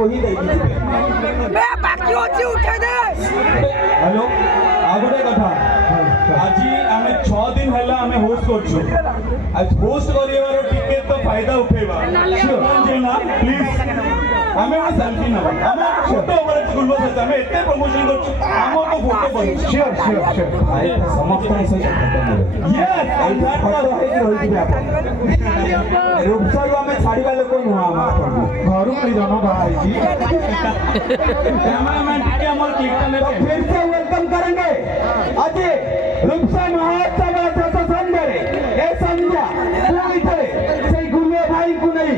कही हेलो आ गोटे कथा आज आम 6 दिन है आम होस्ट कर होस्ट कर तो फायदा उठेगा प्लीज आम गोटे सेल्फी ना फोटो स्कूल बस आम एत प्रमोशन कर फोटो श्योर श्योर श्योर समस्त रूपसा आम छाड़ा लोक नुह घर नहीं जन बाहर फिर से वेलकम करेंगे आज रूपसा महोत्सव संध्या ए संध्या पुणी थे से गुल्ले भाई को नहीं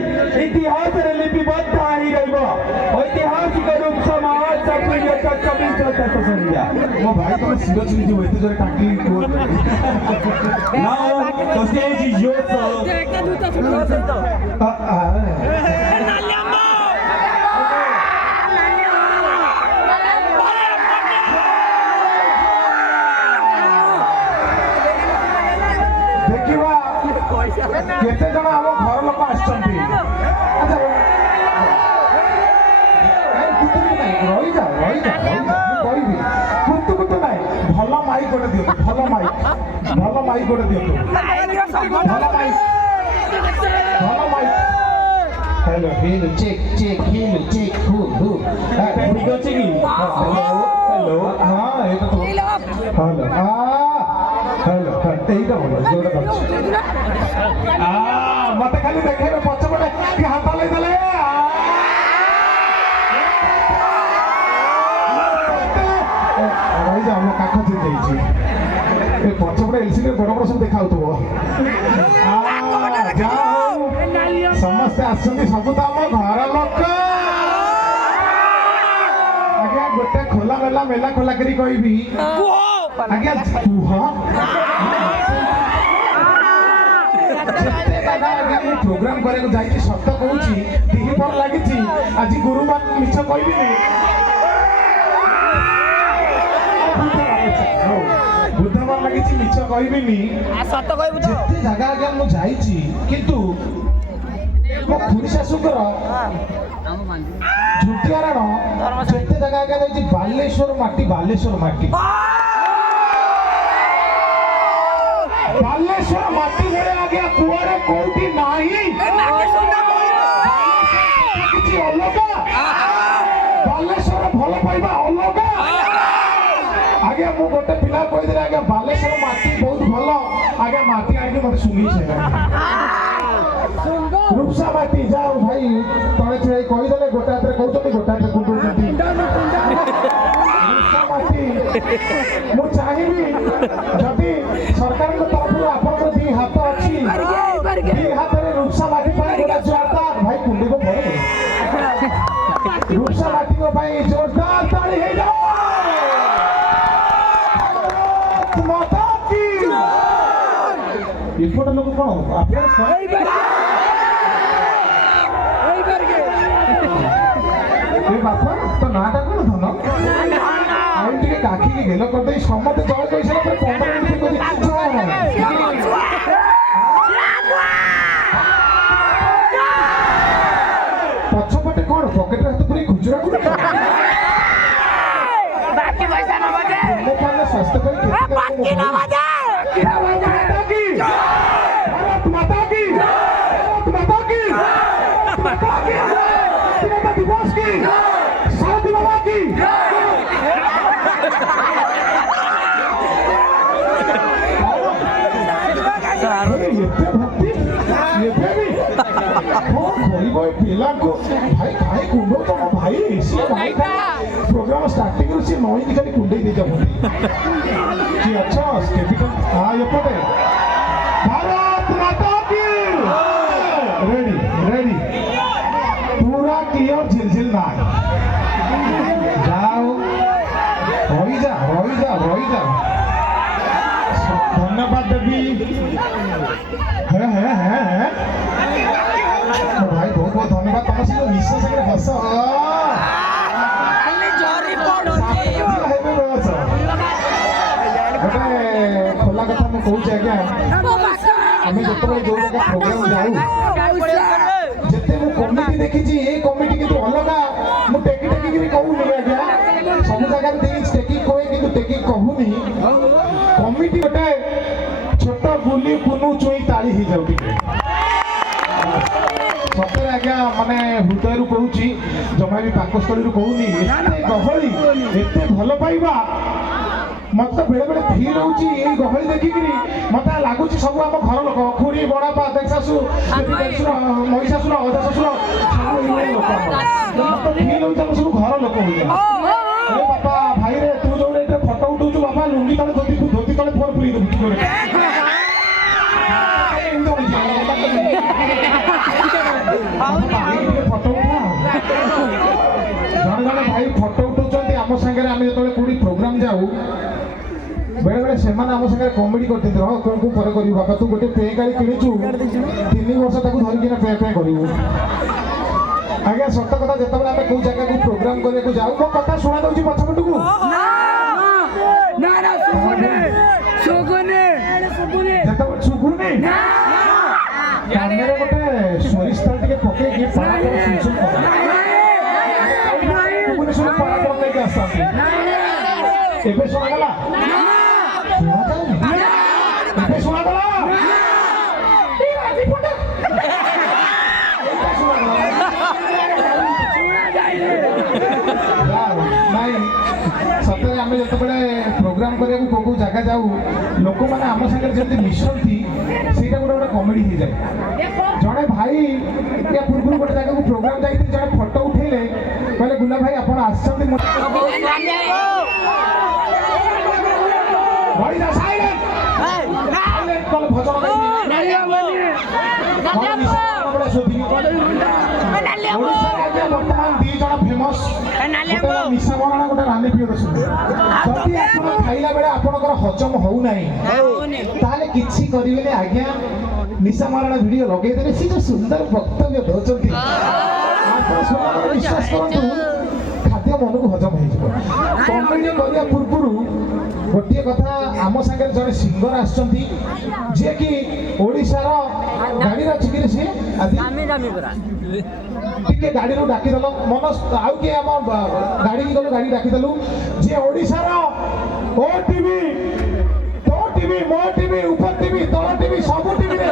इतिहास लिपिबद्ध ही ऐतिहासिक रूपसा महोत्सव 2024 संध्या मो भाई तुम सीरियस लीजिए एते जोरे टाकी now the stage is yours केते जण आम घर लोक आछंती रही जा कहबी कुतु कुतु ना भल माइक गोटे दियो भल माइक गोटे दियो भल माइक हेलो हेलो चेक हु ठीक अछि की हेलो हां एटा तो हेलो हेलो एटा बोलो जोरा करछ मत खाली देखे पछपटे कि हाथ लई देले भाई हम काख जे देछि ए पछपटे एलसीडी बड़ बड़ सब देखाउतबो समस्त आसुनी सब तो आम घर लोक आज्ञा गोटे खोला मेला खोला करी कहबी आज्ञा कुह प्रोग्राम करे जाइए सत कहूँ दिहीपर लगी आज गुरुवार मिछ कहबी बुधवार लगी मिछ कहबी जिते जगह आगे मुझे किंतु मो खुरी शाशुकर झुटियारण जिते जगह आगे जाइए बालेश्वर माटी बालेश्वर माटी मेरे आगे कुआरे कोठी नाही किछि अलगा बालेश्वर भल पाइबा अलगा आगे मु गोटे पिला कहि दे आगे बालेश्वर माटी बहुत भल आगे माटी आके मते सुंगी छे रूपसा माटी जाओ भाई तळे छे कहि देले गोटे हाथ कहउतो गोटे हाथ कुंडू जति रूपसा माटी मु चाहिबी जति सरकार को तरफ आपन दी हाथ अछि दी हाथ रे रूपसा माटी पाए गोटा जोरदार भाई कुंडी को भरे रूपसा माटी को भाई जोरदार ताली हे जाओ माता की इफोट लोग कोन आपन सही ए बापा तो नाटा कोन धन आउ टिके काखी के गेलो करते समते जय कइसला पर 15 मिनिट को पछपटे कोन पॉकेट हाथ पूरी खुचरा को बाकी पैसा न बजे मो पाले स्वास्थ्य कर बाकी न बजे भारत माता की स्वतंत्रता दिवस की शांति बाबा की प्रोग्राम स्टार्टिंग से नई खाली कुंडे दीजा अच्छा कैपिटल हाँ एपटे भारत माता की रेडी रेडी पूरा क्लियर झिलझिल ना जाओ रही जा धन्यवाद देवी भाई बहुत बहुत धन्यवाद तुम सब निश्चय से हस गोटे खोला कथा मुझे कहूँ आज्ञा आम जो जो जगह प्रोग्राम जाऊ जिते कमिटी देखी ये कमिटी कितु अलग ଦେଖିକିରି କହୁନି ଆଜ୍ଞା ସବୁ ଜାଗାରେ ଟେକି କହେ କିନ୍ତୁ ଟେକି କହୁନି କମିଟି ଗୋଟେ ଛୋଟ ବୁଲି କୁନୁ ଚୁଇଁ ତାଳି ହେଇଯାଉ ଟିକେ ସତରେ ଆଜ୍ଞା ମାନେ ହୃଦୟରୁ କହୁଛି ଜମା ବି ପାକସ୍ଥଳୀରୁ କହୁନି ଏତେ ଗହଳି ଏତେ ଭଲ ପାଇବା ମତେ ବେଳେ ବେଳେ ଫିଲ୍ ହଉଛି ଏଇ ଗହଳି ଦେଖିକିରି ମତେ ଲାଗୁଛି ସବୁ ଆମ ଘର ଲୋକ ଖୁଡି ବଡାପା ଦେଶାଶୁ ମହିଷାଶୁର ଅଜାଶଶୁର ସବୁ ଏଇଭଳି ଲୋକ ମତେ ଫିଲ୍ ହଉଛି ଆମ ସବୁ ଘର ଲୋକ ହଉଛନ୍ତି ବାପା ଭାଇରେ ତୁ ଯୋଉଠି ଏଠି ଫଟୋ ଉଠଉଛୁ ବାପା ଲୁଙ୍ଗି ତଳେ ଧୋତି ତଳେ ଫୋର ପୁରେଇ ଦେବୁ ଫଟୋ ଉଠା ଜଣେ ଜଣେ ଭାଇ ଫଟୋ ଉଠଉଛନ୍ତି ଆମ ସାଙ୍ଗରେ ଆମେ ଯେତେବେଳେ କୋଉଠି ପ୍ରୋଗ୍ରାମ ଯାଉ ବେଳେ ବେଳେ ସେମାନେ ଆମ ସାଙ୍ଗରେ କମେଡି କରିଥାନ୍ତି ହଁ କୋଉ ପରେ କରିବୁ ବାପା ତୁ ଗୋଟେ ପେ ଗାଡ଼ି କିଣିଛୁ 3 ବର୍ଷ ତାକୁ ଧରିକିନା ପେ କରିବୁ ଆଜ୍ଞା ସତ କଥା ଯେତେବେଳେ ଆମେ କୋଉ ଜାଗାକୁ ପ୍ରୋଗ୍ରାମ କରିବାକୁ ଯାଉ ମୋ କଥା ଶୁଣା ଯାଉଛି ପଛପଟକୁ ଯେତେବେଳେ ଶୁଭୁନି କାନରେ ଗୋଟେ ସୋରିଷ ତେଲ ଟିକେ ପକେଇକି ନେଇକି ଆସନ୍ତି ଏବେ ଶୁଣାଗଲା ଏବେ ଶୁଣାଗଲା ନାଇଁ ସତରେ ଆମେ ଯେତେବେଳେ ପ୍ରୋଗ୍ରାମ କରିବାକୁ କୋଉ କୋଉ ଜାଗା ଯାଉ ଲୋକମାନେ ଆମ ସାଙ୍ଗରେ ଯେମିତି ମିଶନ୍ତି ସେଇଟା ଗୋଟେ ଗୋଟେ କମେଡି ହେଇଯାଏ ଜଣେ ଭାଇ ୟା ପୂର୍ବରୁ ଗୋଟେ ଜାଗାକୁ ପ୍ରୋଗ୍ରାମ ଯାଇଥିଲି ଜଣେ ଫଟୋ ଉଠେଇଲେ କହିଲେ ଗୁଲା ଭାଇ ଆପଣ ଆସିଛନ୍ତି ଭଜନ ବର୍ତ୍ତମାନ 2 ଜଣ ଫେମସ ନିଶା ମରଣ ଗୋଟେ ରାନୀ ପ୍ରିୟଦର୍ଶିନୀ ଯଦି ଆପଣ ଖାଇଲା ବେଳେ ଆପଣଙ୍କର ହଜମ ହଉନାହିଁ ତାହେଲେ କିଛି କରିବେନି ଆଜ୍ଞା ନିଶା ମରଣ ଭିଡିଓ ଲଗେଇଦେବେ ସେ ଯୋଉ ସୁନ୍ଦର ବକ୍ତବ୍ୟ ଦଉଛନ୍ତି ଆପଣ ବିଶ୍ୱାସ କରନ୍ତୁ ଖାଦ୍ୟ ମନକୁ ହଜମ ହେଇଯିବ କମେଡି କରିବା ପୂର୍ବରୁ ଗୋଟିଏ କଥା ଆମ ସାଙ୍ଗରେ ଜଣେ ସିଙ୍ଗର ଆସିଛନ୍ତି ଯିଏକି ଓଡ଼ିଶାର ଗାଡ଼ିର ଚିକିରେ ସିଏ ଟିକେ ଗାଡ଼ିରୁ ଡାକିଦେଲ ମନ ଆଉ କିଏ ଆମ ଗାଡ଼ିକି ଗଲୁ ଗାଡ଼ି ଡାକିଦେଲୁ ଯିଏ ଓଡ଼ିଶାର ଓ ଟିଭି ତୋ ଟିଭି ମୋ ଟିଭି ଉପର ଟିଭି ତଳ ଟିଭି ସବୁ ଟିଭିରେ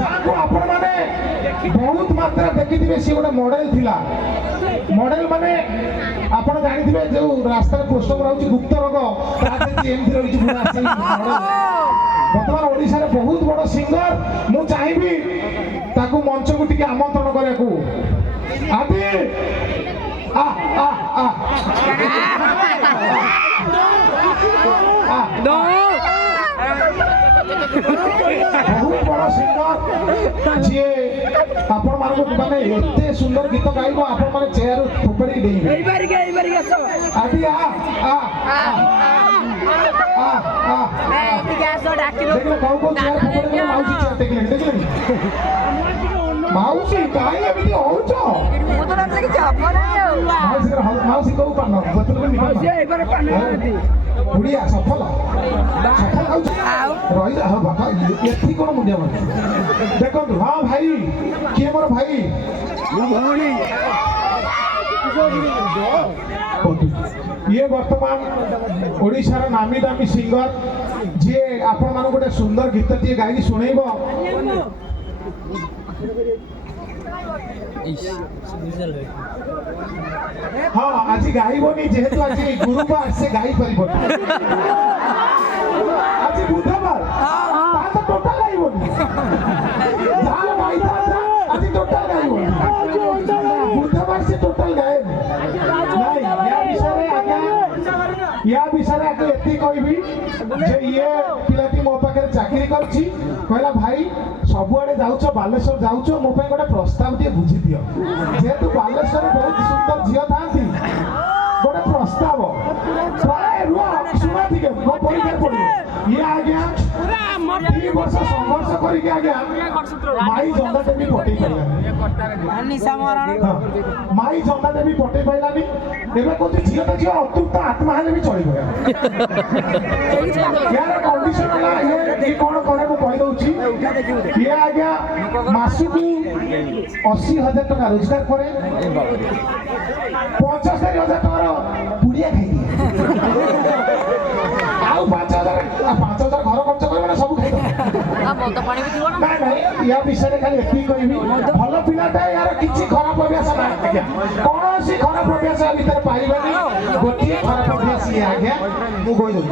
ଯାହାକୁ ଆପଣମାନେ ବହୁତ ମାତ୍ରା ଦେଖିଥିବେ ସିଏ ଗୋଟେ ମଡେଲ ଥିଲା ମଡେଲ ମାନେ ଆପଣ ଜାଣିଥିବେ ଯୋଉ ରାସ୍ତାରେ ପୋଷ୍ଟର ରହୁଛି ଗୁପ୍ତ ରୋଗ ଏମିତି ରହିଛି ବର୍ତ୍ତମାନ ଓଡ଼ିଶାରେ ବହୁତ ବଡ଼ ସିଙ୍ଗର ମୁଁ ଚାହିଁବି ତାକୁ ମଞ୍ଚକୁ ଟିକେ ଆମନ୍ତ୍ରଣ କରିବାକୁ ଆଦି ବହୁତ ବଡ଼ ସିଙ୍ଗର ଯିଏ ଆପଣ ମାନଙ୍କୁ ମାନେ ଏତେ ସୁନ୍ଦର ଗୀତ ଗାଇବ ଆପଣ ମାନେ ଚେୟାର ଫୋପାଡ଼ିକି ଡେଇଁବେ ଆଦି ଦେଖିଲେ କଉ କଉ ଚେୟାର ଫୋପାଡ଼ିକି ମାଉସୀ ଚେୟାର ଦେଖିଲେଣି ଦେଖିଲେଣି ମାଉସୀ କାହିଁ ଏମିତି ହଉଛ ମାଉସୀ କୋଉ ପାନ ବୁଢିଆ ସଫଳ ରହିଯା ହଁ ବାପା ଏଠି କଣ ମୁଣ୍ଡିଆ ମାରୁଛି ଦେଖନ୍ତୁ ହଁ ଭାଇ କିଏ ମୋର ଭାଇ ଇଏ ବର୍ତ୍ତମାନ ଓଡ଼ିଶାର ନାମୀ ଦାମୀ ସିଙ୍ଗର ଯିଏ ଆପଣମାନଙ୍କୁ ଗୋଟେ ସୁନ୍ଦର ଗୀତଟିଏ ଗାଇକି ଶୁଣେଇବ ହଁ ଆଜି ଗାଇବନି ଯେହେତୁ ଆଜି ଗୁରୁବାର ସେ ଗାଇ ପାରିବନି ଆଜି ବୁଧବାର ତ ଟୋଟାଲ ଗାଇବନି ଯାହା ଗାଇଥାନ୍ତା ଆଜି ଟୋଟାଲ ଗାଇବନି ବୁଧବାର ସେ ଟୋଟାଲ ଗାଏନି ନାଇଁ ୟା ବିଷୟରେ ଆଗ ଏତିକି କହିବି ଯେ ଇଏ ପିଲାଟି ମୋ ପାଖରେ ଚାକିରି କରିଛି କହିଲା ଭାଇ ସବୁଆଡେ ଯାଉଛ ବାଲେଶ୍ୱର ଯାଉଛ ମୋ ପାଇଁ ଗୋଟେ ପ୍ରସ୍ତାବ ଟିକେ ବୁଝିଦିଅ ଯେହେତୁ ବାଲେଶ୍ୱରରେ ବହୁତ ସୁନ୍ଦର ଝିଅ ଥାନ୍ତି ଗୋଟେ ପ୍ରସ୍ତାବ ପ୍ରାୟ ରୁହ ଶୁଣ ଟିକେ ମୋ ପରୀକ୍ଷାରେ ପଡିବ ଇଏ ଆଜ୍ଞା 2 ବର୍ଷ ସଂଘର୍ଷ କରିକି ଆଜ୍ଞା ମାଇ ଜନ୍ଦାଟେ ବି ପଟେଇ ପାଇଲାନି ମାଇ ଜନ୍ଦାଟେ ବି ପଟେଇ ପାଇଲାନି ଏବେ କହୁଛି ଝିଅ ତ ଝିଅ ଅତୃପ୍ତ ଆତ୍ମା ହେଲେ ବି ଚଳିବ ୟାର କଣ୍ଡିସନ ହେଲା ଇଏ କଣ କରେ ମୁଁ କହିଦଉଛି ଇଏ ଆଜ୍ଞା ମାସକୁ 80,000 ଟଙ୍କା ରୋଜଗାର करे 75,000 ଟଙ୍କାର ପୁଡ଼ିଆ ଖାଇଦିଏ ଆଉ 5,000 ଘର ଖର୍ଚ୍ଚ କରିବ ନା ସବୁ ଖାଇଦବ ନାଇଁ ନାଇଁ ୟା ବିଷୟରେ ଖାଲି ଏତିକି କହିବି ଭଲ ପିଲାଟା ୟାର କିଛି ଖରାପ ଅଭ୍ୟାସ ନାହିଁ ଆଜ୍ଞା କୌଣସି ଖରାପ ଅଭ୍ୟାସ ଭିତରେ ପାଇବାନି ଗୋଟିଏ ଖରାପ ଅଭ୍ୟାସ ଇଏ ଆଜ୍ଞା ମୁଁ କହିଦେବି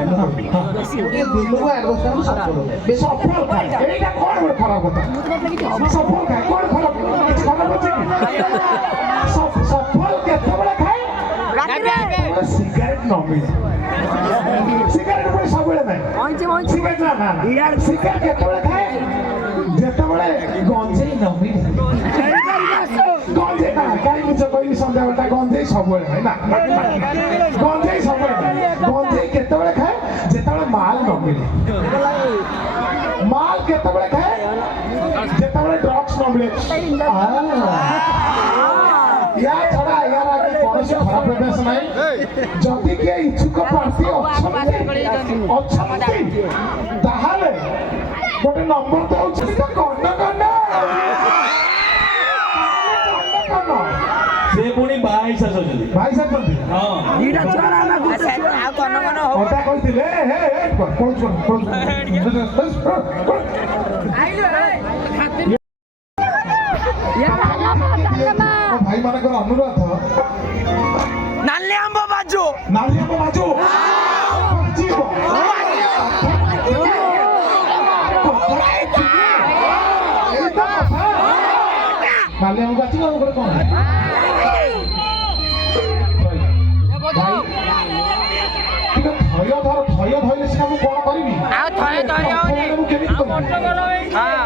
ଦିନକୁ 8 ଦଶଟାକୁ ସଫଳ ଖାଏ ଏଇଟା କଣ ଗୋଟେ ଖରାପ କଥା ସଫଳ ଖାଏ କଣ ଖରାପ କିଛି ଖରାପ ଅଛି କି ସଫଳ କେତେବେଳେ ଖାଏ ସିଗାରେଟ ନ ମିଳେ ସିଗାରେଟ ପୁଣି ସବୁବେଳେ ନାହିଁ ସିଗାରେଟ ନା ସିଗାରେଟ କେତେବେଳେ ଖାଏ ଯେତେବେଳେ ଗଞ୍ଜେଇ ନ ମିଳେ ଗଞ୍ଜେଇ ନା କାହିଁ ମିଛ କହିବି ସନ୍ଧ୍ୟାବେଳଟା ଗଞ୍ଜେଇ ସବୁବେଳେ ନାହିଁ ନା ଗଞ୍ଜେଇ ସବୁବେଳେ ନାହିଁ ଗଞ୍ଜେଇ କେତେବେଳେ ଖାଏ ଯେତେବେଳେ ମାଲ ନ ମିଳେ ମାଲ କେତେବେଳେ ଖାଏ ଯେତେବେଳେ ଡ୍ରଗ୍ସ ନ ମିଳେ या छड़ा यार आगे कौनसी खराब अभ्यास नहीं जदि के इच्छुक प्रार्थी अछंती ताहाले गोटे नंबर तो होछि त कन्न से पुणी 22 आछथि हां ईटा छड़ा ना गुटे आ कन्न हो ओटा कहिथिले हे कोन आइलो भाई मानकर अनुरोध नाले आंबो बाजू नाले आंबो बाजू गोटे कौन थय धरले सिना मु कोन करबी आ थय धरि होनी मु केमिति करबी हां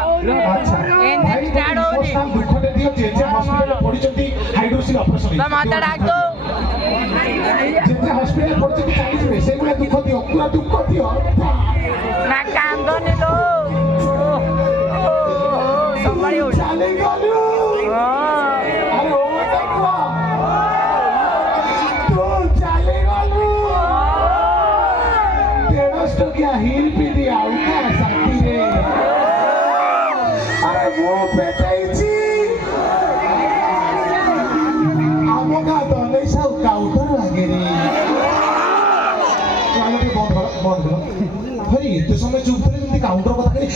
अच्छा एंजन स्टार्ट होनी दुख दे दियो जे हॉस्पिटल पडिचंती हाइड्रोसिल ऑपरेशन तो माता डाक दो जे हॉस्पिटल पडिचंती चाली जे से गुला दुख दियो पूरा दुख दियो ना कांदो ने लो संभाली हो चाले गलु अरे ओ देखो तो चाले गलु तेरस्तो क्या हिल पे दिया उठा साथी रे अरे वो पेटाइची आमोगा तो नहीं सब काउंटर लागे रे चलो के बंद करो अरे इतने समय चुप थे जल्दी काउंटर कथा करी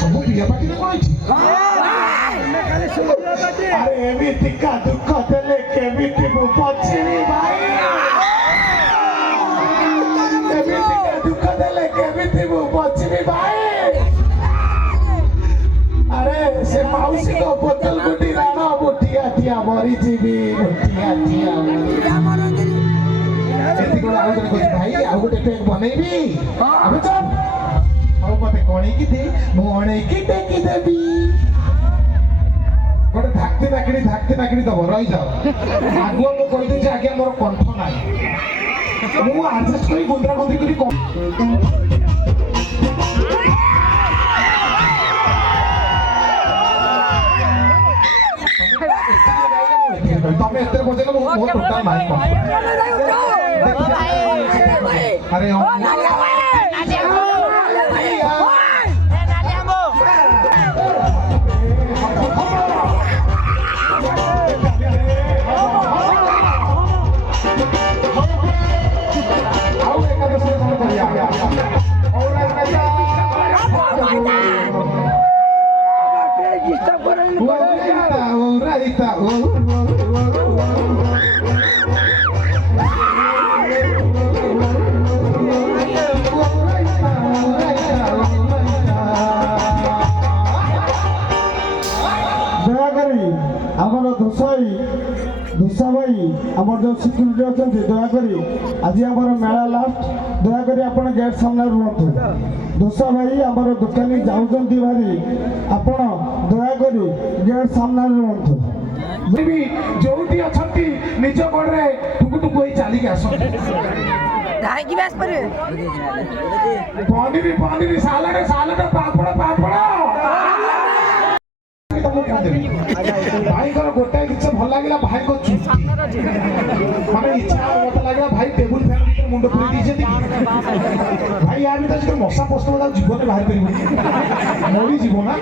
सब पिया पार्टी में कोई थी अरे एमिति का दुख देले केमिति मु पछिरी भाई एमिति का दुख देले केमिति मु पछिरी भाई अरे से माउसी को बोतल गुटी राणा बुटिया टिया मरी जीवी बुटिया टिया एति को आउ जने कोइ भाई आउ गोटे पेक बनेबी अबे चल आउ मते कोणी की दे मु अणे की टेकी देबी गोटे धाकती नाकड़ी दब रही जाओ आगुआ मु कहि दे आज्ञा मोर कंठ नाही मु एडजस्ट करी गुंद्रा गुंद्री करी तमे एते बजे को मोर टोटल माइक अरे धुसा भाई आम जो सिक्यूरीटी अच्छा दयाकोरी आज आम मेला लास्ट दयाकोरी आप गेट सामने रुहतु धुसा भाई आम दुकानी जाऊँच भारी आप दयाकोरी गेट सामने रुहतु जो अच्छा निज गोड़े टुकु टुकु चलिक आस ଧାଇକି ବି ଆସିପାରିବେ ପନିର ସାଲାଡ ପାପଡ଼ ତମକୁ କଣ ଦେବି ଭାଇଙ୍କର ଗୋଟାଏ ଜିନିଷ ଭଲ ଲାଗିଲା ଭାଇଙ୍କ ଚୁଟି ମାନେ ଇଚ୍ଛା ମତେ ଲାଗିଲା ଭାଇ ଟେବୁଲ ଫ୍ୟାନ ଭିତରେ ମୁଣ୍ଡ ପୁରେଇ ଦେଇଛନ୍ତି ଭାଇ ୟା ଭିତରେ ଯେତେ ମଶା ପଶିବ ତାକୁ ଜୀବନରେ ବାହାରି ପାରିବନି ମରିଯିବ ନା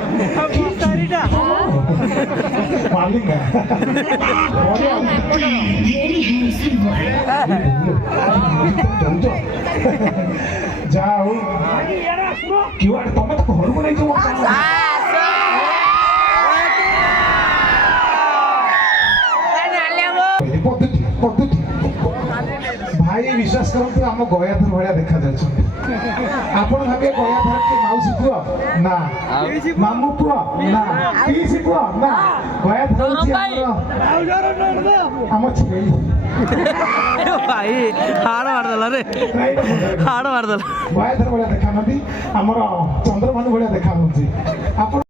ମାଲିକା ଯା ହଉ କିଆଡେ ତମେ ତ ଘରକୁ ନେଇଯିବ ଭାଇ ବିଶ୍ୱାସ କରନ୍ତୁ ଆମ ଗୟାଧର ଭଳିଆ ଦେଖାଯାଉଛନ୍ତି ଆପଣ ଭାବିବେ ଗୟାଧର କି ମାଉସୀ ପୁଅ ନା ମାମୁଁ ପୁଅ ନା ପିଇସି ପୁଅ ନା ଗୟାଧର ହଉଛି ଆମ ଛେଳି ଭାଇ ହାଡ଼ ମାରିଦେଲା ରେ ହାଡ଼ ମାରିଦେଲା ଗୟାଧର ଭଳିଆ ଦେଖାନାହାନ୍ତି ଆମର ଚନ୍ଦ୍ରଭାନୁ ଭଳିଆ ଦେଖାଯାଉଛି ଆପଣ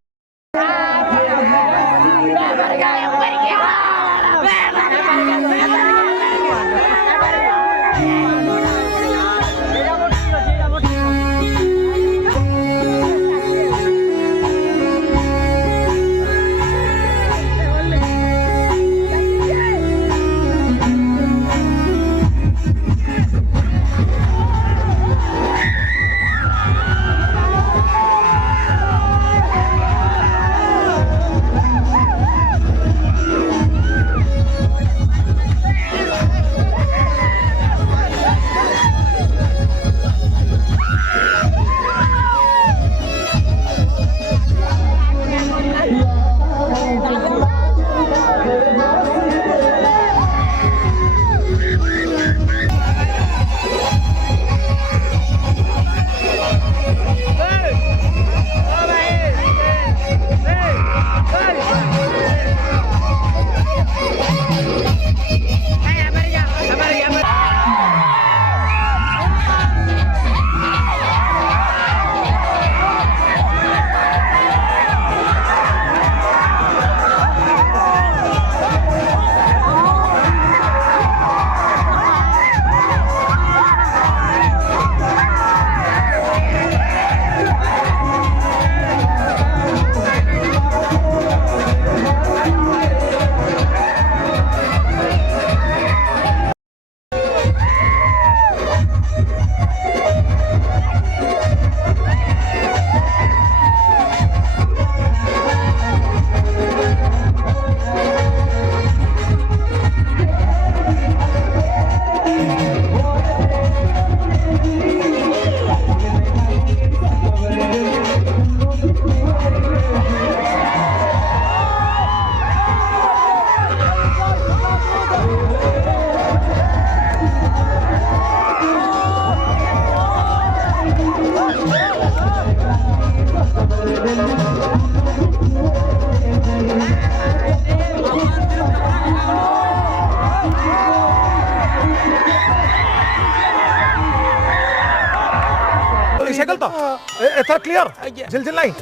साइकिल तो एथर क्लियर झिलझिल नहीं